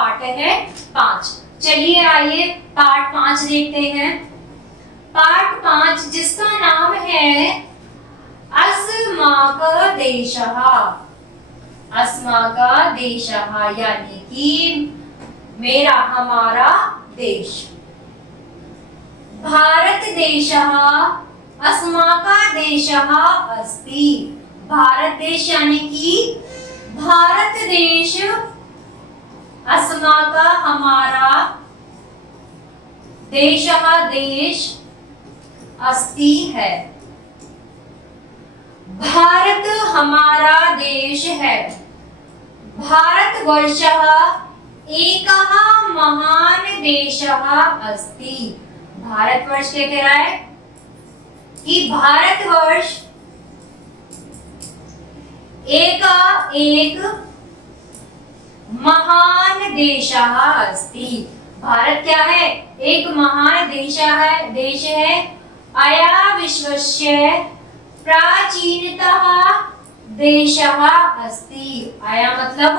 Part है 5। चलिए आइए पार्ट 5 देखते हैं। पार्ट 5 जिसका नाम है अस्माक देशः। अस्माक देशः यानी कि मेरा हमारा देश। भारत देशः अस्माक देशः अस्ति। भारत देश यानी कि भारत देश, अस्माक हमारा, देशः देश, अस्ति है। भारत हमारा देश है। भारतवर्षः एकः महान देशः अस्ति। भारतवर्ष क्या कह रहा है कि भारतवर्ष एक महान देशः अस्ति। भारत क्या है? एक महान देश है। अया विश्वस्य प्राचीनतः देशः अस्ति। अया मतलब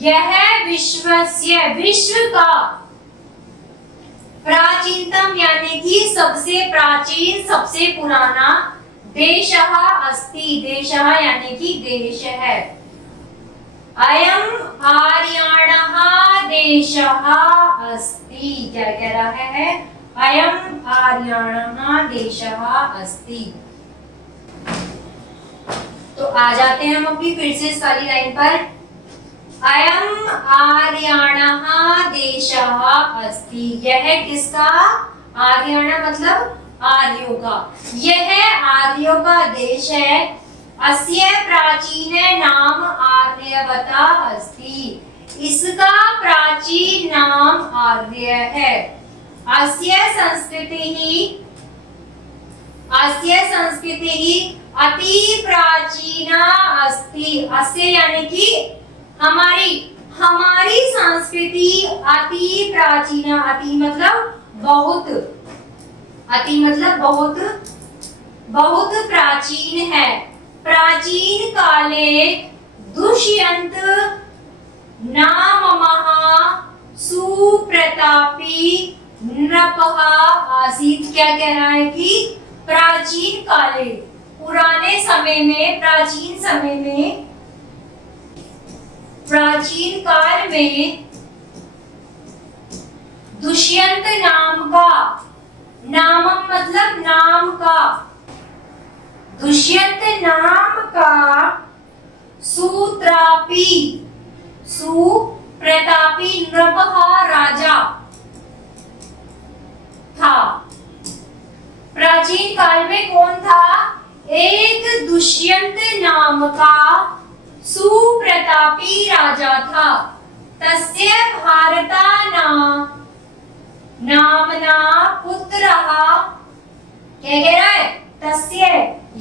यह विश्वस्य, विश्व का प्राचीनतम यानी कि सबसे प्राचीन, सबसे पुराना देशः अस्ति। देशः यानी कि देश है। अयम आर्याणः देशः अस्ति। क्या कह रहा है? अयम आर्याणः देशः अस्ति। तो आ जाते हैं हम अपनी फिर से इस वाली लाइन पर। अयम आर्याणः देशः अस्ति। यह किसका? आर्याणा मतलब आर्यों का। यह आर्यों का देश है। अस्य प्राचीन नाम आर्यवता अस्ति। इसका प्राचीन नाम आर्य है। अस्य संस्कृति अति प्राचीना अस्ति। अस्य यानी कि हमारी संस्कृति अति प्राचीना। अति मतलब बहुत, अति मतलब बहुत प्राचीन है। प्राचीन काले दुष्यंत नामः सुप्रतापी नृपः आसीत्। क्या कह रहा है कि प्राचीन काले, पुराने समय में, प्राचीन काल में दुष्यंत नाम का, नाम मतलब नाम का, दुष्यंत नाम का सुप्रतापी नृपः राजा था। प्राचीन काल में कौन था? एक दुष्यंत नाम का सुप्रतापी राजा था। तस्य भारता नामना पुत्रः। क्या कह रहा है? तस्य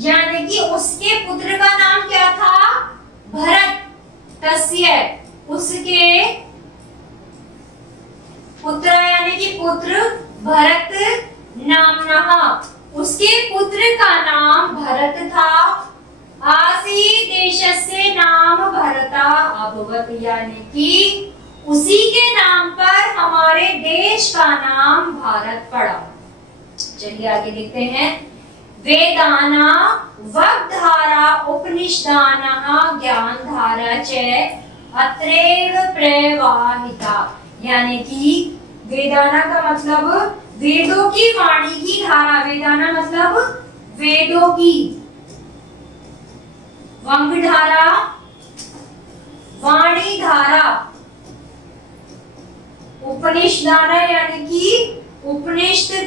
यानी कि उसके पुत्र का नाम क्या था? भरत। तस्य उसके पुत्र यानी कि पुत्र, भरत नामना उसके पुत्र का नाम भरत था। आसी देशस्य नाम भरता अभवत् यानी कि उसी के नाम पर हमारे देश का नाम भारत पड़ा। चलिए आगे देखते हैं। वेदाना वाग्धारा उपनिषदानः ज्ञानधारा च अत्रैव प्रवाहिता। यानी कि वेदाना का मतलब वेदों की वाणी की धारा। वेदाना मतलब वेदों की, वाग्धारा वाणी धारा, उपनिषदाना यानी कि उपनिषद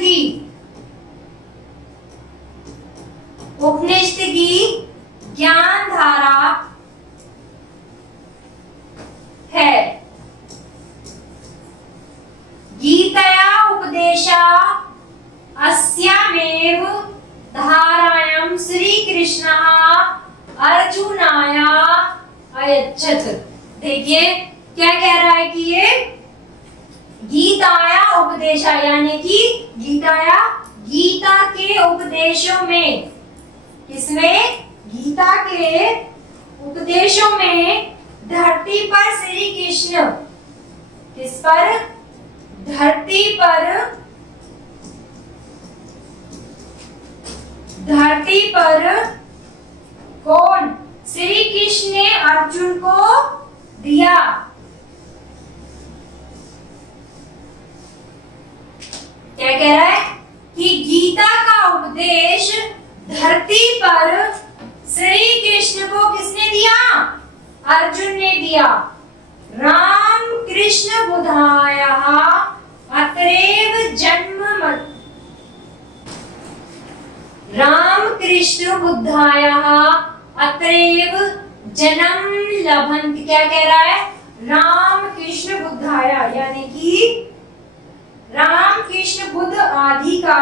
की ज्ञान धारा है। गीतया उपदेशा अस्यामेव धारायां श्री कृष्णः अर्जुनाय अयच्छत्। देखिए क्या कह रहा है कि ये गीताया उपदेशा यानी कि गीता के उपदेशों में, किसमें? गीता के उपदेशों में धरती पर श्री कृष्ण किस पर? धरती पर, धरती पर कौन? श्री कृष्ण ने अर्जुन को दिया। क्या कह रहा है कि गीता का उपदेश धरती पर श्री कृष्ण को किसने दिया? अर्जुन ने दिया। राम कृष्ण बुधायः अत्रैव जन्म राम कृष्ण बुद्धायः अत्रैव जन्म लभन्ति। क्या कह रहा है? राम कृष्ण बुद्धाय यानी कि राम कृष्ण बुद्ध आदि का,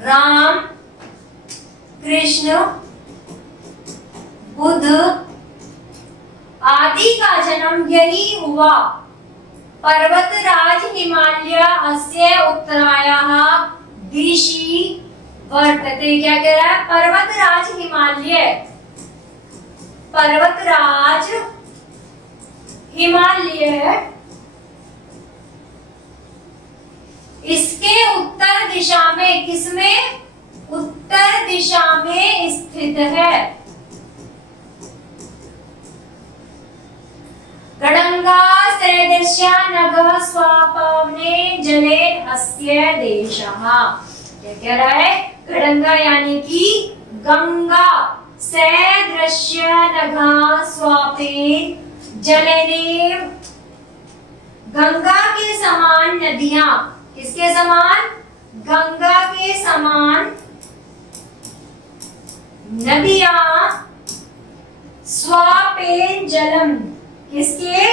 राम कृष्ण बुद्ध आदि का जन्म यही हुआ। पर्वतराज हिमालय अस्य उत्तरायाः दिशि वर्तते। क्या कह रहा है? पर्वतराज हिमालय, पर्वतराज हिमालय इसके उत्तर दिशा में, किसमें? उत्तर दिशा में स्थित है। गणंगा सदृश्य नगः स्वापवने जले अस्य देशः। क्या कह रहा है? गणंगा यानी कि गंगा, सदृश्य नगः स्वापे जलेने, गंगा के समान नदियां, किसके समान? गंगा के समान नदियां, स्वापेन जलम, किसके?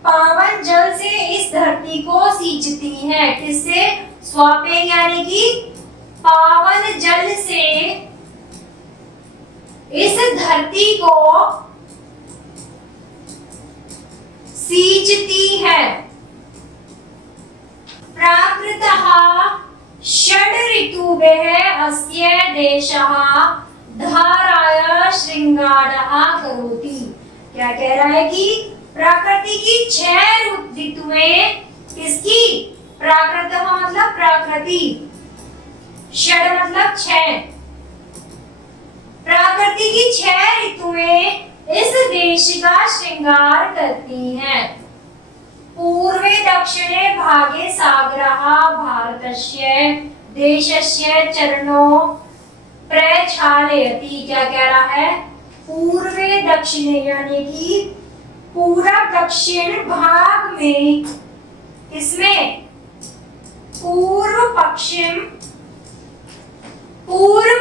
पावन जल से इस धरती को सींचती हैं। किससे? स्वापेन यानी कि पावन जल से इस धरती को सींचती है। प्राकृतः षड ऋतुभ्यः अस्य देशः धाराय श्रृंगारः करोति। क्या कह रहा है कि प्रकृति की 6 ऋतुएं, किसकी? प्राकृत मतलब प्रकृति, षड मतलब 6, प्रकृति की 6 ऋतुएं इस देश का श्रृंगार करती हैं। पूर्वे दक्षिणे भागे सागरः भारतस्य देशस्य चरणो प्रक्षालयति। क्या कह रहा है? पूर्वे दक्षिणे यानी कि पूरब दक्षिण भाग में, किसमें? पूर्व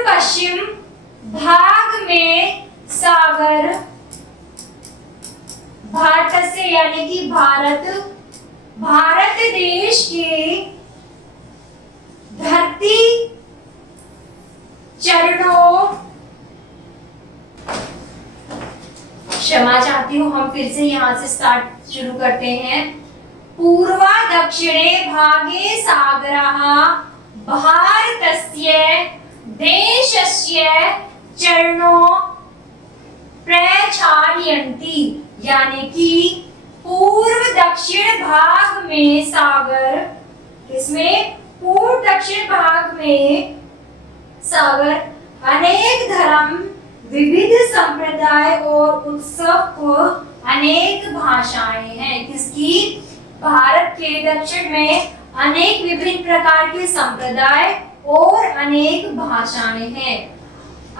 पश्चिम भाग में सागर, भारत से यानी कि भारत देश के धरती चरणों, क्षमा चाहती हूँ, हम फिर से यहाँ से स्टार्ट शुरू करते हैं। पूर्वा दक्षिणे भागे सागरः भारतस्य देशस्य चरणों प्रक्षालयन्ति। यानी कि पूर्व दक्षिण भाग में सागर, किसमें? पूर्व दक्षिण भाग में सागर अनेक धर्म, विविध संप्रदाय और उत्सव को अनेक भाषाएं हैं। किसकी? भारत के दक्षिण में अनेक विभिन्न प्रकार के संप्रदाय और अनेक भाषाएं हैं।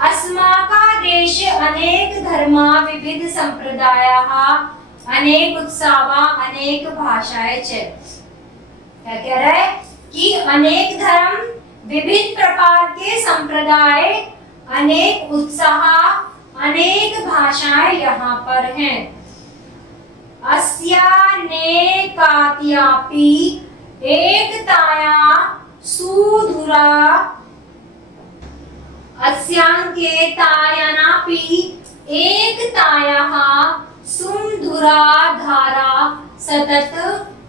अस्माकं देशे अनेक धर्मा विविध संप्रदायाः अनेक उत्सवा अनेक भाषाएं च। क्या कह रहा है कि अनेक धर्म, विभिन्न प्रकार के संप्रदाय, अनेक उत्साह, अनेक भाषाएं यहाँ पर हैं। अस्यानेकात्यापि एकताया सुधुरा, अस्यांकेतायानापि एकतायाः सुधुरा धारा सतत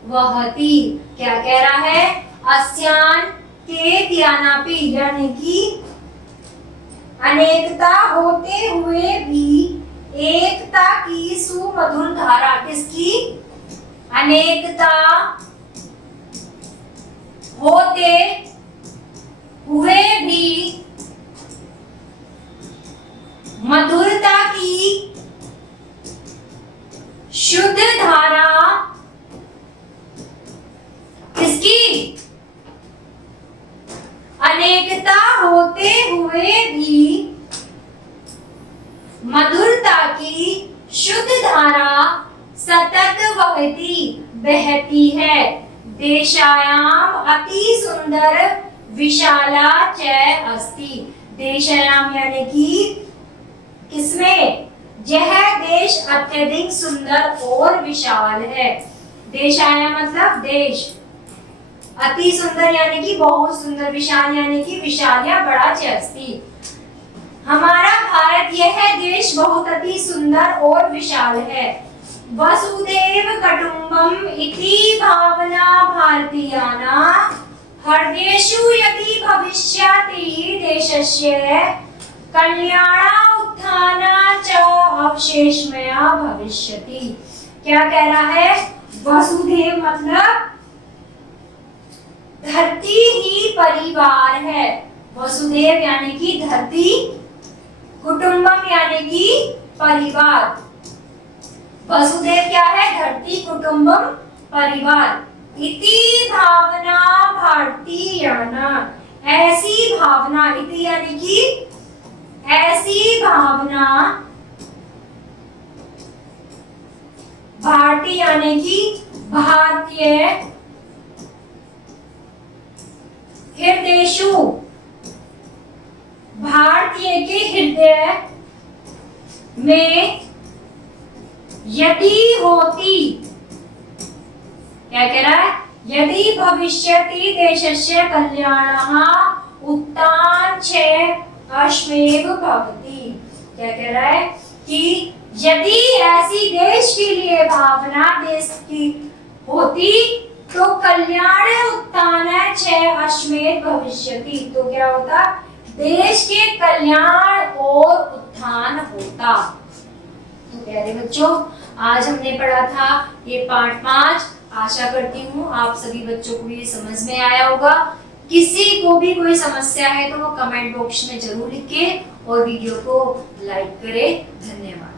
वहति। क्या कह रहा है? अस्यान केत्यानापि यानी कि अनेकता होते हुए भी एकता की सुमधुर धारा, किसकी? अनेकता होते हुए भी मधुरता की शुद्ध धारा, किसकी? अनेकता होते हुए भी मधुरता की शुद्ध धारा सतत बहती है। देशायाम अति सुंदर विशाला च अस्ति। देशायाम यानी कि किसमें? यह देश अत्यधिक सुंदर और विशाल है। देशायाम मतलब देश, अति सुंदर यानी कि बहुत सुंदर, विशाल यानी कि विशाल या बड़ा च अस्ति। हमारा भारत यह देश बहुत अति सुंदर और विशाल है। वसुदेव कुटुंबम इति भावना भारतीयानां हृदयेषु यदि भविष्यति देशस्य कल्याण उत्थान च अवशेषमया भविष्यति। क्या कह रहा है? वसुदेव मतलब धरती ही परिवार है। वसुदेव यानी कि धरती, कुटुंबम यानी कि परिवार। वसुदेव क्या है? धरती, कुटुंबम, परिवार। इति भावना भारतीयानां, ऐसी भावना, इति यानी कि ऐसी भावना, भारतीय यानी कि भारतीय, हृदयेषु भारतीय के हृदय में यदि होती, क्या कह रहा है? यदि भविष्यति देशस्य कल्याणः उत्थान च अश्वेव भवति। क्या कह रहा है? कि यदि ऐसी देश के लिए भावना देश की होती तो कल्याण उत्थान च अश्वेव भविष्यति। तो क्या होता? देश के कल्याण और उत्थान होता। तो प्यारे बच्चों, आज हमने पढ़ा था ये पाठ 5। आशा करती हूँ आप सभी बच्चों को ये समझ में आया होगा। किसी को भी कोई समस्या है तो वो कमेंट बॉक्स में जरूर लिखें और वीडियो को लाइक करें। धन्यवाद।